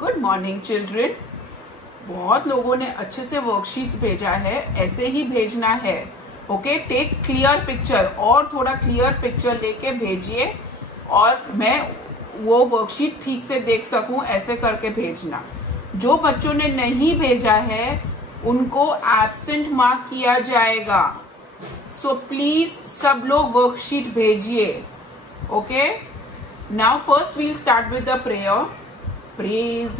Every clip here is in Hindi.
Good morning children. बहुत लोगों ने अच्छे से वर्कशीट्स भेजा है, ऐसे ही भेजना है। ओके, टेक क्लियर पिक्चर और थोड़ा क्लियर पिक्चर लेके भेजिए और मैं वो वर्कशीट ठीक से देख सकूं, ऐसे करके भेजना। जो बच्चों ने नहीं भेजा है उनको एब्सेंट मार्क किया जाएगा। सो प्लीज सब लोग वर्कशीट भेजिए। Okay, now first we'll start with the prayer. Praise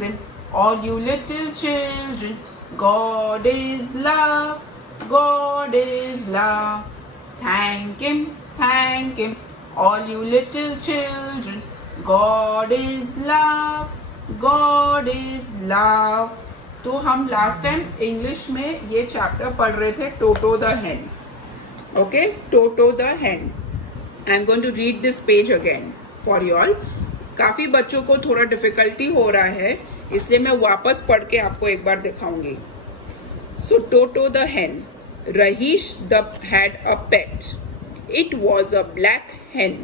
him, all you little children. God is love, God is love. Thank him, all you little children. God is love, God is love. तो हम लास्ट टाइम इंग्लिश में ये चैप्टर पढ़ रहे थे, Toto the hen. Okay, Toto the hen. I'm going to read this page again for you all. काफी बच्चों को थोड़ा डिफिकल्टी हो रहा है, इसलिए मैं वापस पढ़ के आपको एक बार दिखाऊंगी। सो टोटो the hen. Rahish had a pet. It was a black hen.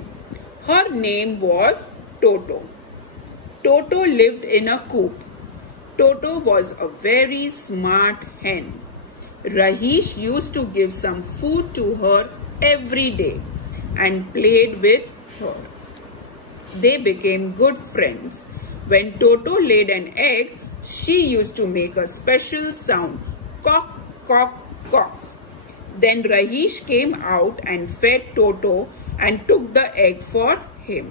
Her name was Toto. Toto lived in a coop. Toto was a very smart hen. Rahish used to give some food to her every day and played with her. They became good friends. When Toto laid an egg, she used to make a special sound, cock, cock, cock. Then Rahish came out and fed Toto and took the egg for him.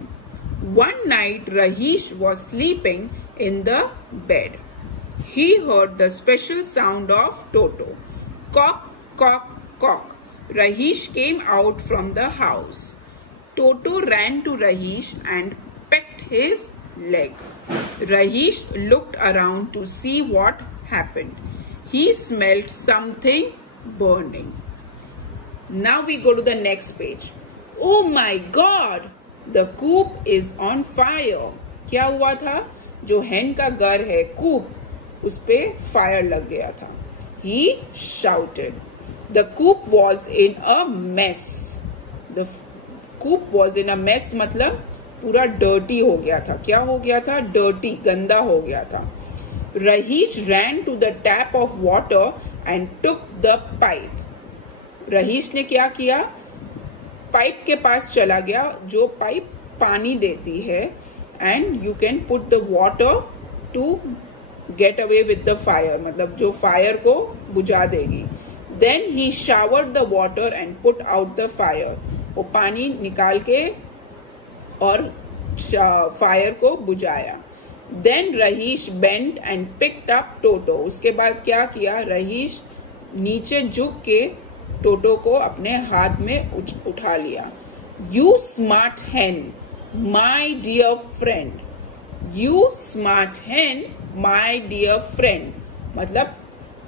One night, Rahish was sleeping in the bed. He heard the special sound of Toto, cock, cock, cock. Rahish came out from the house. Toto ran to Rahish and pecked his leg. Rahish looked around to see what happened. He smelled something burning. Now we go to the next page. Oh my God! The coop is on fire. क्या हुआ था? जो hen का घर है, coop, उस पे fire लग गया था. He shouted. The coop was in a mess. The coop was in a mess मतलब पूरा डर्टी हो गया था। क्या हो गया था? डर्टी, गंदा हो गया था। Rahish ran to the tap of water and took the pipe. Rahish ने क्या किया? पाइप के पास चला गया, जो पाइप पानी देती है, and you can put the water to get away with the fire, मतलब जो फायर को बुझा देगी। Then he showered the water and put out the fire. वो पानी निकाल के और फायर को बुझाया। Then Rahish bent and picked up Toto. उसके बाद क्या किया? रहीश नीचे झुक के टोटो को अपने हाथ में उठा लिया। You smart hen, my dear friend. You smart hen, my dear friend. मतलब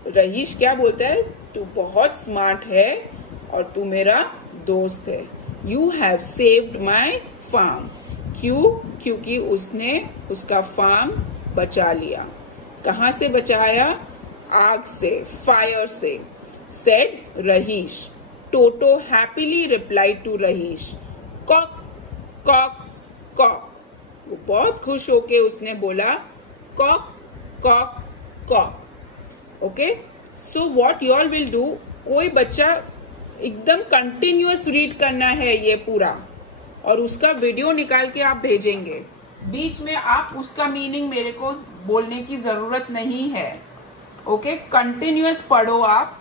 रहीश क्या बोलता है? तू बहुत स्मार्ट है और तू मेरा दोस्त है। You have saved my farm. क्यों? क्योंकि उसने उसका फार्म बचा लिया। कहाँ से बचाया? आग से, फायर से। Said Rahish. Toto happily replied to Rahish, cock cock cock. वो बहुत खुश होके उसने बोला, cock cock cock. Okay, so what you all will do, कोई बच्चा एकदम कंटिन्यूअस रीड करना है ये पूरा, और उसका वीडियो निकाल के आप भेजेंगे। बीच में आप उसका मीनिंग मेरे को बोलने की जरूरत नहीं है। ओके, कंटिन्यूअस पढ़ो आप,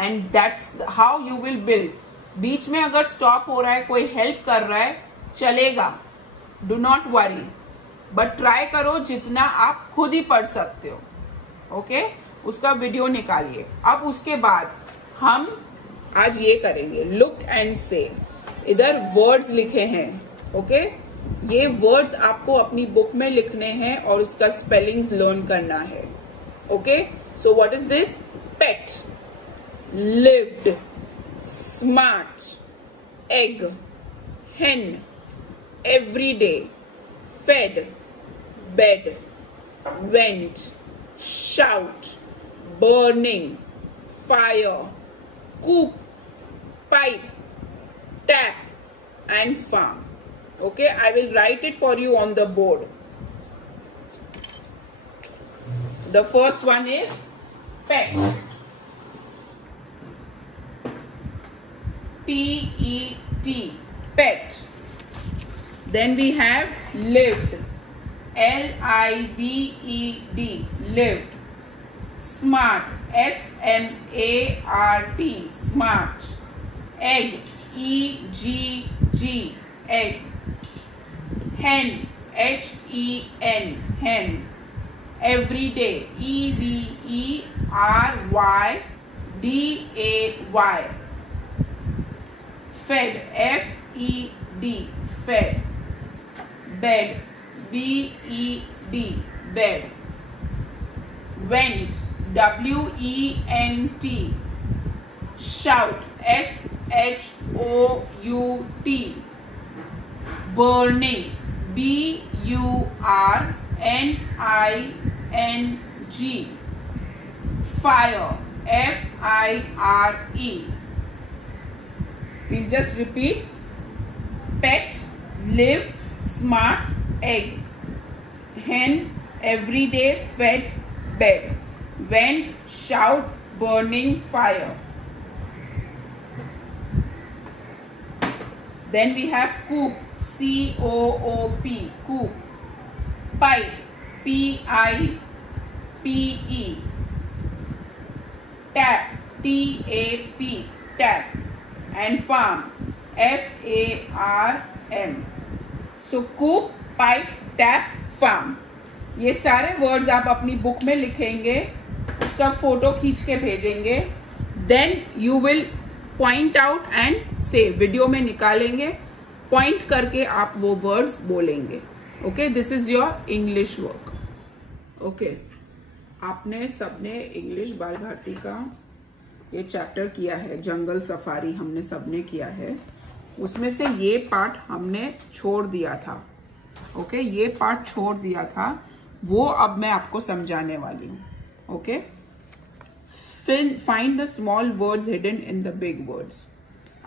and that's how you will build. बीच में अगर स्टॉप हो रहा है, कोई हेल्प कर रहा है, चलेगा, do not worry, but try करो जितना आप खुद ही पढ़ सकते हो। ओके, उसका वीडियो निकालिए। अब उसके बाद हम आज ये करेंगे, लुक एंड से। इधर वर्ड्स लिखे हैं। ओके, ये वर्ड्स आपको अपनी बुक में लिखने हैं और उसका स्पेलिंग्स लर्न करना है। Okay, so what is this? Pet, lived, smart, egg, hen, everyday, fed, bed, went, shout, burning, fire, coop, pipe, tap and farm. Okay, I will write it for you on the board. The first one is pet. P-E-T, pet. Then we have lived. L-I-V-E-D, lived. Smart. S-M-A-R-T, smart. Egg. E-G-G, egg. Hen. H-E-N, hen. Everyday. E-V-E-R-Y-D-A-Y. Fed. F-E-D, fed. Bed. B-E-D, bed. Went. W-E-N-T, shout. S-H-O-U-T, burning. B-U-R-N-I-N-G, fire. F-I-R-E. We'll just repeat. Pet, live, smart, egg. Hen, everyday, fed, bed. Went, shout, burning, fire. Then we have coop. C-O-O-P, coop. Pipe. P-I-P-E. Tap. T-A-P, tap. And farm. F-A-R-M. So coop, pipe, tap, farm. ये सारे वर्ड्स आप अपनी बुक में लिखेंगे, उसका फोटो खींच के भेजेंगे. Then you will point out and say, video में निकालेंगे, पॉइंट करके आप वो वर्ड्स बोलेंगे. Okay, this is your English work. Okay, आपने सबने इंग्लिश बाल भारती का ये चैप्टर किया है, जंगल सफारी हमने सबने किया है. उसमें से ये पार्ट हमने छोड़ दिया था. ओके, ये पार्ट छोड़ दिया था, वो अब मैं आपको समझाने वाली हूँ. Okay, find the small words hidden in the big words.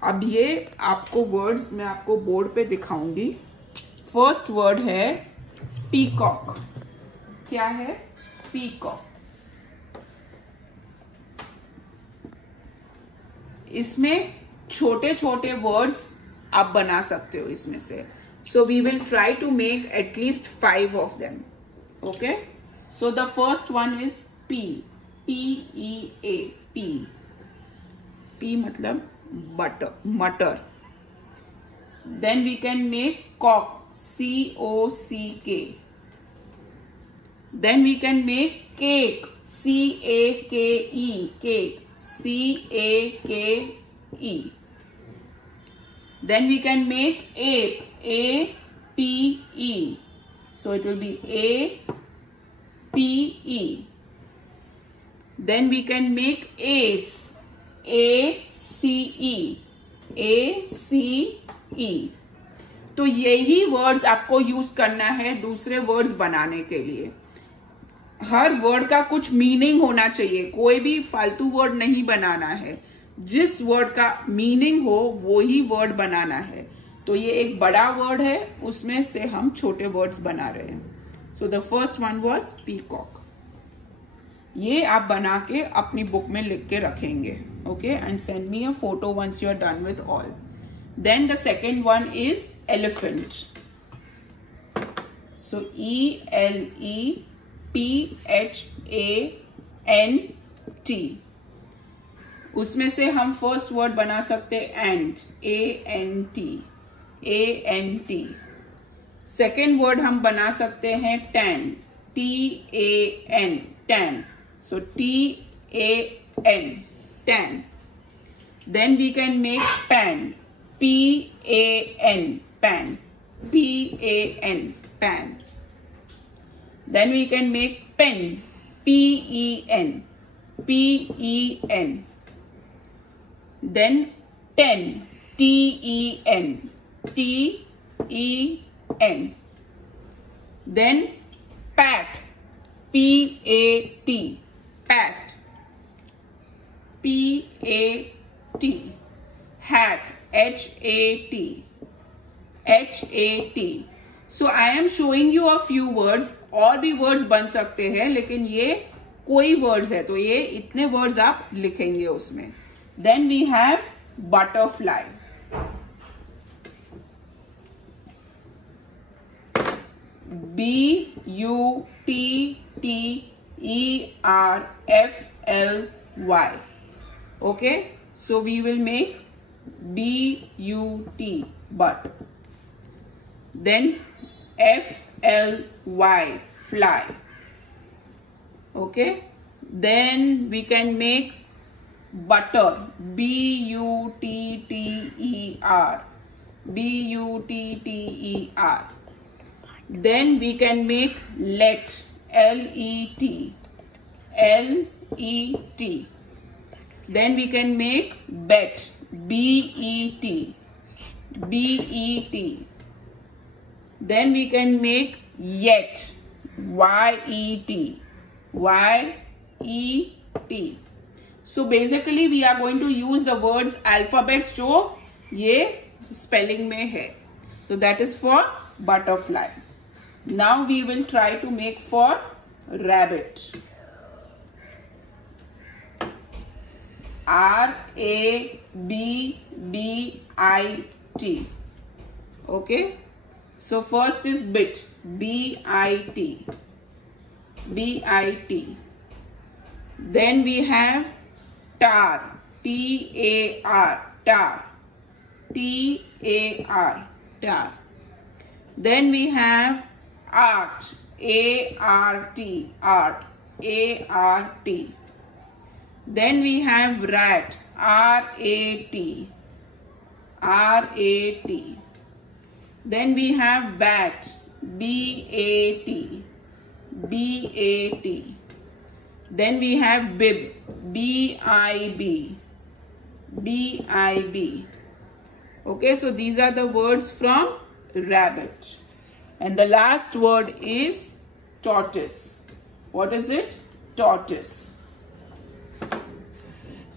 अब ये आपको वर्ड्स मैं आपको बोर्ड पे दिखाऊंगी. फर्स्ट वर्ड है पीकॉक. क्या है? पीकॉक. इसमें छोटे छोटे वर्ड्स आप बना सकते हो इसमें से. So we will try to make at least 5 of them. Okay, so the first one is pea. P-E-A, pea. Pea मतलब बटर, मटर. Then we can make cock. C-O-C-K. Then we can make cake. C-A-K-E, cake. C-A-K-E. Then we can make ape. A-P-E. So it will be A-P-E. Then we can make ace. A-C-E. A-C-E. तो यही वर्ड्स आपको यूज करना है दूसरे वर्ड्स बनाने के लिए. हर वर्ड का कुछ मीनिंग होना चाहिए. कोई भी फालतू वर्ड नहीं बनाना है. जिस वर्ड का मीनिंग हो वो ही वर्ड बनाना है. तो ये एक बड़ा वर्ड है, उसमें से हम छोटे वर्ड्स बना रहे हैं. सो the first one was peacock. ये आप बना के अपनी बुक में लिख के रखेंगे. Okay, and send me a photo once you are done with all. Then the second one is elephant. So E-L-E-P-H-A-N-T. उसमें से हम फर्स्ट वर्ड बना सकते ant. A-N-T. A-N-T. Second word हम बना सकते हैं tan. T-A-N. tan. So T-A-N. tan. Then we can make pan. P-A-N, pan. P-A-N, pan. Then we can make pen. P-E-N. P-E-N. Then ten. T-E-N. T-E-N. Then pat. P-A-T. Pat. P-A-T. Hat. H-A-T. H-A-T. So I am showing you a few words. और भी वर्ड्स बन सकते हैं, लेकिन ये कोई वर्ड्स है तो ये इतने वर्ड्स आप लिखेंगे उसमें. Then we have butterfly. BUTTERFLY. Okay, so we will make BUT, but. Then FLY, fly. Okay, then we can make butter, BUTTER, BUTTER. Then we can make let, LET, LET. Then we can make bet, BET, BET. Then we can make yet, YET, YET. So basically we are going to use the words alphabets जो ये spelling में है. So that is for butterfly. Now we will try to make for rabbit. RABBIT. Okay, so first is bit, BIT, BIT. Then we have tar, TAR, tar, TAR, tar. Then we have art, ART, art, ART. Then we have rat, RAT, RAT. Then we have bat, BAT, BAT. Then we have bib, BIB, BIB. Okay, so these are the words from rabbit. And the last word is tortoise. What is it? Tortoise.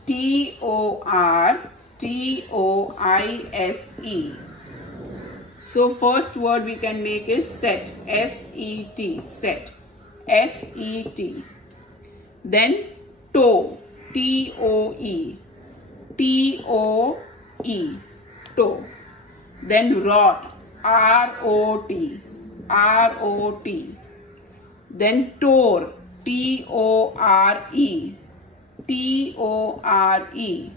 TORTOISE. So first word we can make is set, SET, set, SET. Then toe, TOE, TOE, toe. Then rot, ROT, ROT. Then tore, TORE, TORE.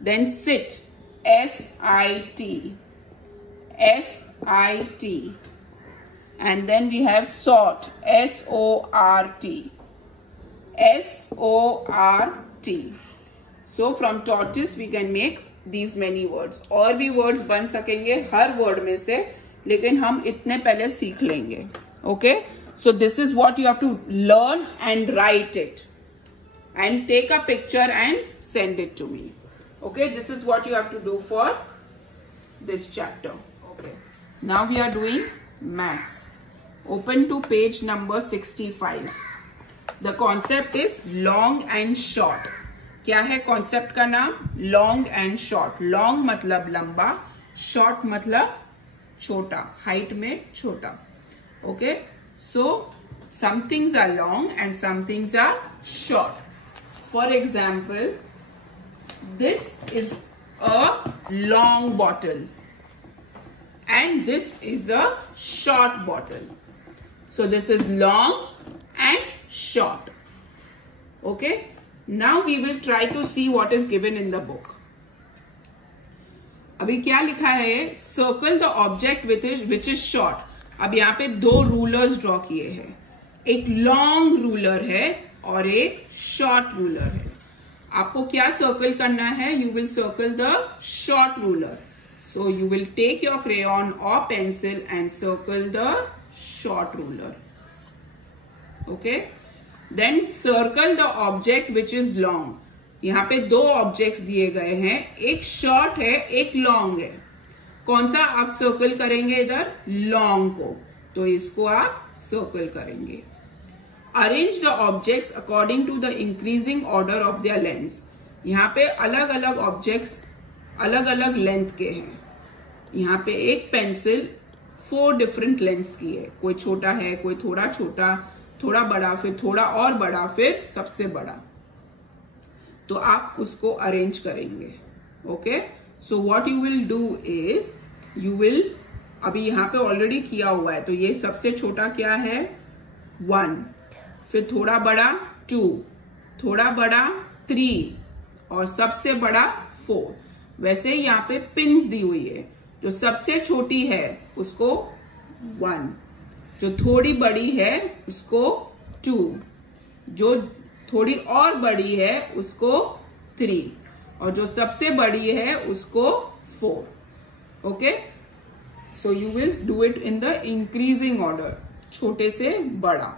Then sit, SIT, SIT. And then we have sort, SORT, SORT. So from tortoise we can make these many words. और भी words बन सकेंगे हर word में से, लेकिन हम इतने पहले सीख लेंगे. Okay, so this is what you have to learn and write it and take a picture and send it to me. Okay, this is what you have to do for this chapter. Okay, now we are doing maths. Open to page number 65. The concept is long and short. क्या है concept का नाम? Long and short. Long मतलब लंबा, short मतलब छोटा, height में छोटा. Okay, so some things are long and some things are short. For example, this is a long bottle and this is a short bottle. So this is long and short. Okay, now we will try to see what is given in the book. अभी क्या लिखा है? Circle the object which is short. अब यहाँ पे दो रूलर्स ड्रॉ किए हैं. एक लॉन्ग रूलर है और एक शॉर्ट रूलर है. आपको क्या सर्कल करना है? You will circle the short ruler. So you will take your crayon और pencil and circle the short ruler. Okay, then circle the object which is long. यहाँ पे दो ऑब्जेक्ट्स दिए गए हैं, एक शॉर्ट है एक लॉन्ग है. कौन सा आप सर्कल करेंगे? इधर लॉन्ग को, तो इसको आप सर्कल करेंगे. Arrange the objects according to the increasing order of their lengths. यहाँ पे अलग अलग ऑब्जेक्ट्स अलग अलग लेंथ के हैं. यहाँ पे एक पेंसिल 4 डिफरेंट लेंथ्स की है. कोई छोटा है, कोई थोड़ा छोटा, थोड़ा बड़ा, फिर थोड़ा और बड़ा, फिर सबसे बड़ा। तो आप उसको अरेंज करेंगे। Okay, so what you will do is you will, अभी यहाँ पे ऑलरेडी किया हुआ है, तो ये सबसे छोटा क्या है 1, फिर थोड़ा बड़ा 2, थोड़ा बड़ा 3 और सबसे बड़ा 4। वैसे यहाँ पे पिन्स दी हुई है, जो सबसे छोटी है उसको 1, जो थोड़ी बड़ी है उसको 2, जो थोड़ी और बड़ी है उसको 3 और जो सबसे बड़ी है उसको 4। Okay, so you will do it in the increasing order, छोटे से बड़ा।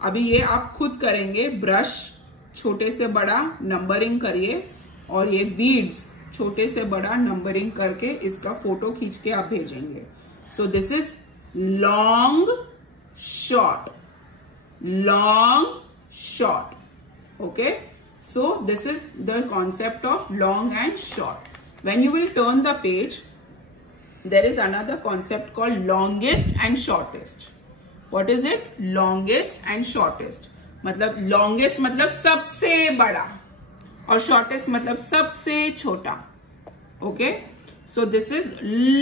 अभी ये आप खुद करेंगे, ब्रश छोटे से बड़ा नंबरिंग करिए और ये बीड्स छोटे से बड़ा नंबरिंग करके इसका फोटो खींच के आप भेजेंगे। सो this is long short, long short. Okay, so this is the concept of long and short. When you will turn the page, there is another concept called longest and shortest. What is it? Longest and shortest. मतलब longest मतलब सबसे बड़ा और shortest मतलब सबसे छोटा। Okay? So this is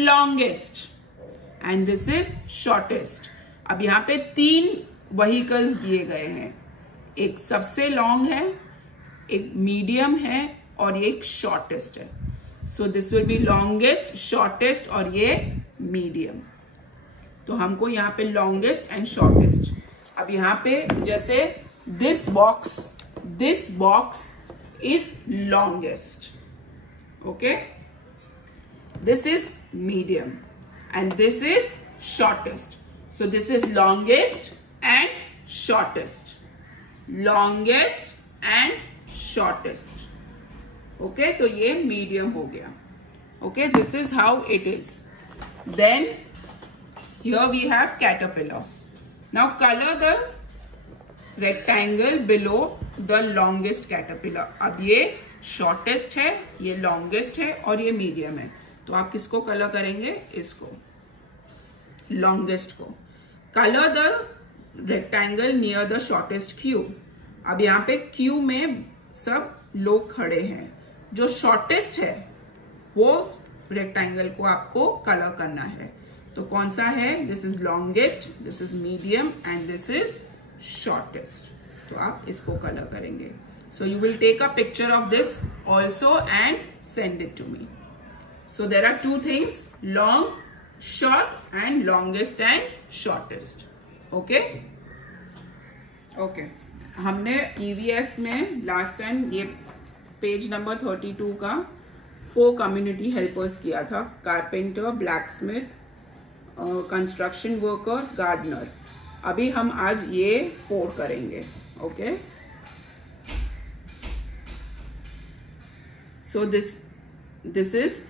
longest and this is shortest. अब यहाँ पे 3 vehicles दिए गए हैं, एक सबसे long है, एक medium है और एक shortest है। So this will be longest, shortest और ये medium। तो हमको यहाँ पे longest and shortest। अब यहाँ पे जैसे this box is longest, okay? This is medium and this is shortest. So this is longest and shortest, longest and shortest। Okay, तो ये मीडियम हो गया। Okay, this is how it is. Then here we have caterpillar. Now colour the rectangle below the longest caterpillar. अब ये शॉर्टेस्ट है, ये लॉन्गेस्ट है और ये मीडियम है। तो आप किसको कलर करेंगे? इसको, लॉन्गेस्ट को। Colour the rectangle near the shortest Q. अब यहाँ पे क्यू में सब लोग खड़े हैं, जो शॉर्टेस्ट है वो रेक्टेंगल को आपको कलर करना है। तो कौन सा है? This is longest, this is medium and this is shortest. तो आप इसको कलर करेंगे। So you will take a picture of this also and send it to me. So there are 2 things, long, short and longest and shortest. Okay okay, हमने EVS में लास्ट टाइम ये पेज नंबर 32 का 4 कम्युनिटी हेल्पर्स किया था, carpenter, blacksmith, construction worker, gardener. अभी हम आज ये 4 करेंगे। Okay, so this is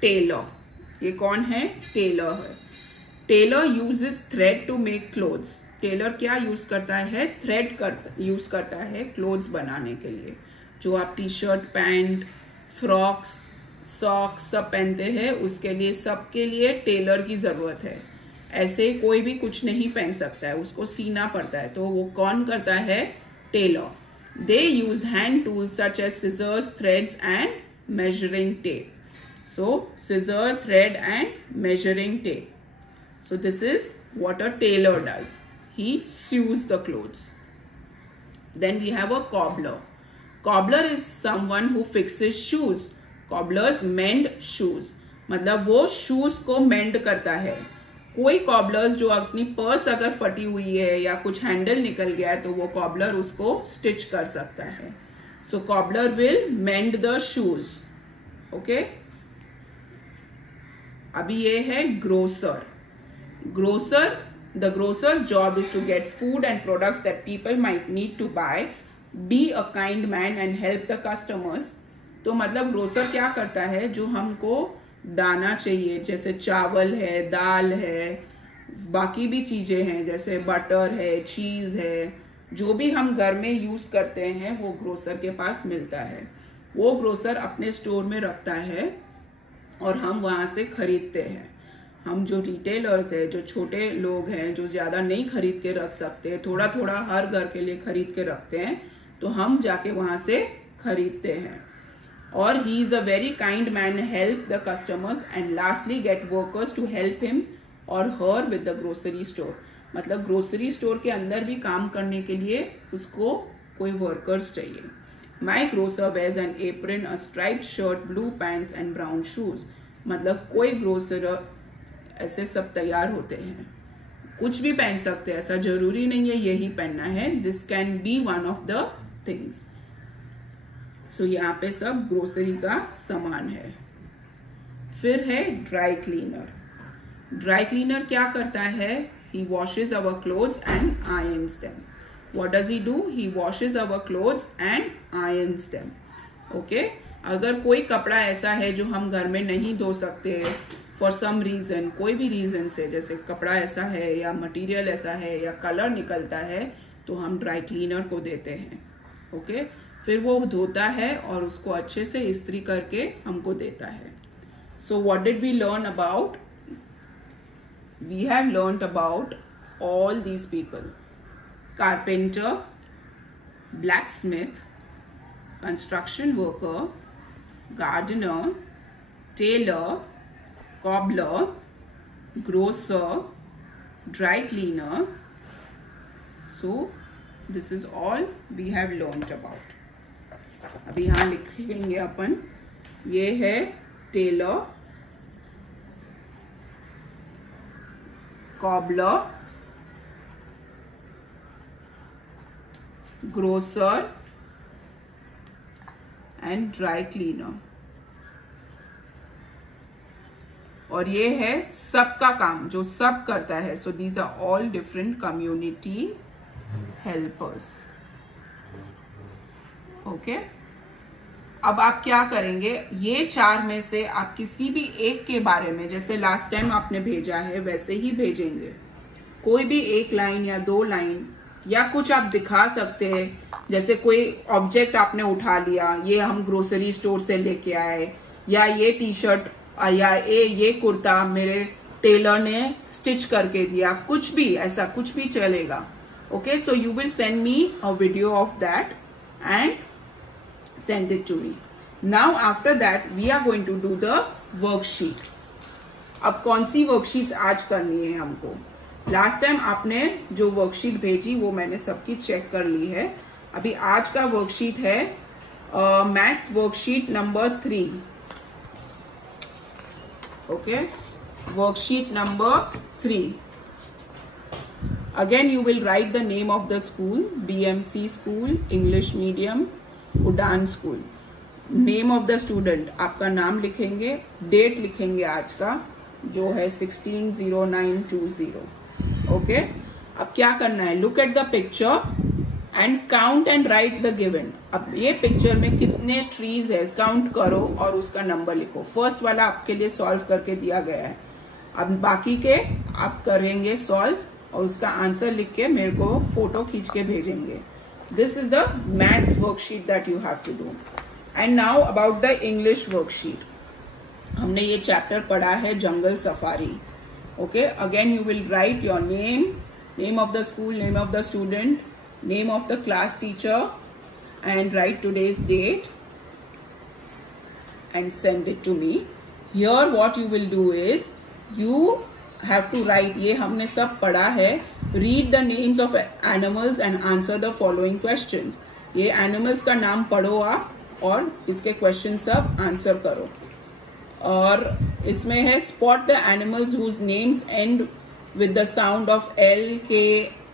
tailor. ये कौन है? टेलर है। Tailor uses thread to make clothes. Tailor क्या यूज करता है? थ्रेड यूज करता है क्लोथ्स बनाने के लिए। जो आप T shirt, pant, frocks, socks सब पहनते हैं, उसके लिए, सबके लिए टेलर की जरूरत है। ऐसे कोई भी कुछ नहीं पहन सकता है, उसको सीना पड़ता है। तो वो कौन करता है? Tailor. They use hand tools such as scissors, threads and measuring tape. So scissor, thread and measuring tape. So this is what a tailor does. He sews the clothes. Then we have a cobbler. Cobbler is someone who fixes shoes. Cobblers mend shoes. मतलब वो shoes को mend करता है। कोई cobblers जो अपनी पर्स अगर फटी हुई है या कुछ हैंडल निकल गया है, तो वो cobbler उसको stitch कर सकता है। So cobbler will mend the shoes. Okay? अभी ये है grocer. Grocer, the grocer's job is to get food and products that people might need to buy, be a kind man and help the customers. तो मतलब ग्रोसर क्या करता है? जो हमको दाना चाहिए, जैसे चावल है, दाल है, बाकी भी चीजें हैं, जैसे बटर है, चीज है, जो भी हम घर में यूज करते हैं वो ग्रोसर के पास मिलता है। वो ग्रोसर अपने स्टोर में रखता है और हम वहां से खरीदते हैं। हम जो रिटेलर्स है, जो छोटे लोग हैं, जो ज्यादा नहीं खरीद के रख सकते, थोड़ा थोड़ा हर घर के लिए खरीद के रखते हैं, तो हम जाके वहां से खरीदते हैं. और he is a very kind man, help the customers and lastly get workers to help him और her with the grocery store. मतलब ग्रोसरी स्टोर के अंदर भी काम करने के लिए उसको कोई वर्कर्स चाहिए. My grocer wears an apron, a striped shirt, blue pants and brown shoes. मतलब कोई ग्रोसर ऐसे सब तैयार होते हैं, कुछ भी पहन सकते हैं, ऐसा जरूरी नहीं है यही पहनना है. This can be one of the things. So यहाँ पे सब ग्रोसरी का सामान है. फिर है ड्राई क्लीनर. ड्राई क्लीनर क्या करता है? He washes our clothes and irons them. What does he do? He washes our clothes and irons them. Okay? अगर कोई कपड़ा ऐसा है जो हम घर में नहीं धो सकते फॉर सम रीजन, कोई भी रीजन से, जैसे कपड़ा ऐसा है या मटेरियल ऐसा है या कलर निकलता है, तो हम ड्राई क्लीनर को देते हैं. ओके? फिर वो धोता है और उसको अच्छे से इस्त्री करके हमको देता है. So what did we learn about? We have learnt about all these people: carpenter, blacksmith, construction worker, gardener, tailor, cobbler, grocer, dry cleaner. So this is all we have learnt about. अभी यहाँ लिखेंगे अपन. ये है Taylor, cobbler, grocer and dry cleaner. और ये है सबका काम, जो सब करता है. So these are all different community helpers. Okay? अब आप क्या करेंगे? ये चार में से आप किसी भी एक के बारे में, जैसे लास्ट टाइम आपने भेजा है वैसे ही भेजेंगे. कोई भी एक लाइन या दो लाइन या कुछ आप दिखा सकते हैं. जैसे कोई ऑब्जेक्ट आपने उठा लिया, ये हम ग्रोसरी स्टोर से लेके आए, या ये टी शर्ट या ये कुर्ता मेरे टेलर ने स्टिच करके दिया, कुछ भी ऐसा, कुछ भी चलेगा. Okay? So you will send me a video of that and send it to me. Now after that we are going to do the worksheet. अब कौन सी वर्कशीट्स आज करनी है हमको? लास्ट टाइम आपने जो वर्कशीट भेजी वो मैंने सबकी चेक कर ली है. अभी आज का वर्कशीट है maths worksheet number 3. Okay? Worksheet number 3. Again you will write the name of the school: BMC school, English medium, उड़ान school. Name of the student, आपका नाम लिखेंगे, डेट लिखेंगे आज का जो है 16/09/20. ओके? अब क्या करना है? Look at the picture and count and right the given. अब ये पिक्चर में कितने ट्रीज है काउंट करो और उसका नंबर लिखो. फर्स्ट वाला आपके लिए सॉल्व करके दिया गया है. अब बाकी के आप करेंगे सॉल्व और उसका आंसर लिख के मेरे को फोटो खींच के भेजेंगे. This is the maths worksheet that you have to do. And now about the English worksheet. हमने ये चैप्टर पढ़ा है jungle safari. Okay? Again you will write your name, name of the school, name of the student, name of the class teacher and write today's date and send it to me. Here what you will do is you have to write, ये हमने सब पढ़ा है, read the names of animals and answer the following questions. ये animals का नाम पढ़ो आप और इसके question सब answer करो. और इसमें है spot the animals whose names end with the sound of L, K,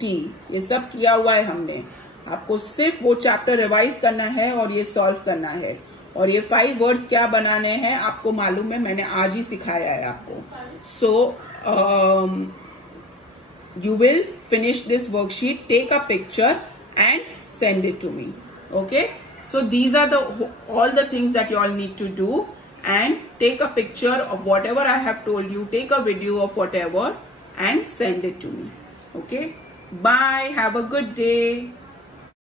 T. ये सब किया हुआ है हमने. आपको सिर्फ वो चैप्टर रिवाइज करना है और ये सॉल्व करना है. और ये 5 वर्ड्स क्या बनाने हैं आपको मालूम है, मैंने आज ही सिखाया है आपको. सो you will finish this worksheet, take a picture and send it to me. Okay? So these are all the things that you all need to do, and take a picture of whatever I have told you, take a video of whatever and send it to me. Okay? Bye. Have a good day.